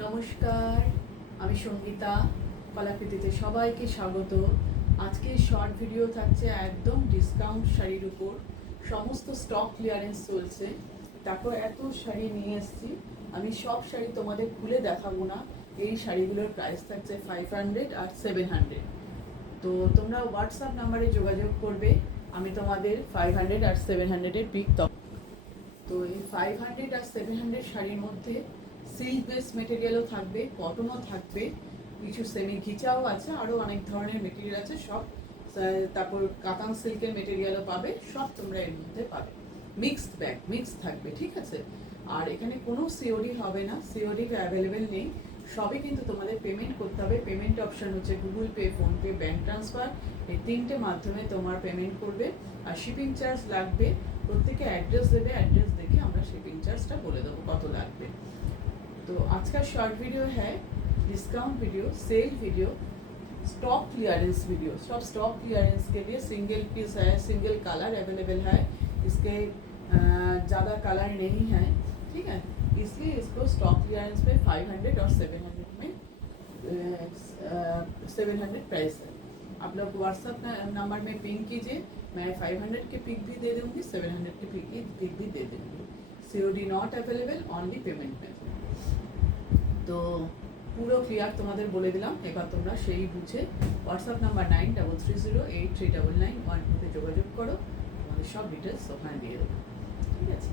নমস্কার, আমি সঙ্গীতা। কলাকৃতিতে সবাইকে স্বাগত। আজকে শর্ট ভিডিও থাকছে একদম ডিসকাউন্ট শাড়ির উপর। সমস্ত স্টক ক্লিয়ারেন্স চলছে। তারপর এত শাড়ি নিয়ে এসেছি, আমি সব শাড়ি তোমাদের খুলে দেখাবো না। এই শাড়িগুলোর প্রাইস থাকছে 500 আর 700। তো তোমরা হোয়াটসঅ্যাপ নাম্বারে যোগাযোগ করবে, আমি তোমাদের 500 আর 700-এর পিক। তো এই 500 আর 700 শাড়ির মধ্যে সিল্ক বেস মেটেরিয়ালও থাকবে, কটনও থাকবে, কিছু সেমি ঘিচাও আছে, আরও অনেক ধরনের মেটেরিয়াল আছে সব। তারপর কাতান সিল্কের মেটেরিয়ালও পাবে, সব তোমরা এর মধ্যে পাবে। মিক্সড ব্যাগ, মিক্স থাকবে, ঠিক আছে। আর এখানে কোনো সিওডি হবে না, সিওডি অ্যাভেলেবেল নেই। সবই কিন্তু তোমাদের পেমেন্ট করতে হবে। পেমেন্ট অপশান হচ্ছে Google pay, PhonePe, bank transfer, এই তিনটে মাধ্যমে তোমার পেমেন্ট করবে। আর শিপিং চার্জ লাগবে, প্রত্যেকে অ্যাড্রেস দেবে, অ্যাড্রেস দেখে আমরা শিপিং চার্জটা বলে দেবো কত লাগবে। तो आज का शॉर्ट वीडियो है discount video, sale video, stock clearance video. सब स्टॉक क्लियरेंस के लिए सिंगल पीस है, सिंगल कलर अवेलेबल है, इसके ज़्यादा कलर नहीं है, ठीक है। इसलिए इसको स्टॉक क्लियरेंस में 500 और 700 में 700 प्राइस है। आप लोग व्हाट्सएप नंबर में पिंग कीजिए, मैं 500 के पिक भी दे दूँगी, 700 के पिक भी दे दूँगी। COD not available, only payment method. তো পুরো ক্লিয়ার তোমাদের বলে দিলাম, এবার তোমরা সেই বুঝে হোয়াটসঅ্যাপ নাম্বার 9330839912 যোগাযোগ করো, তোমাদের সব ডিটেলস ওখানে দিয়ে দেবো, ঠিক আছে।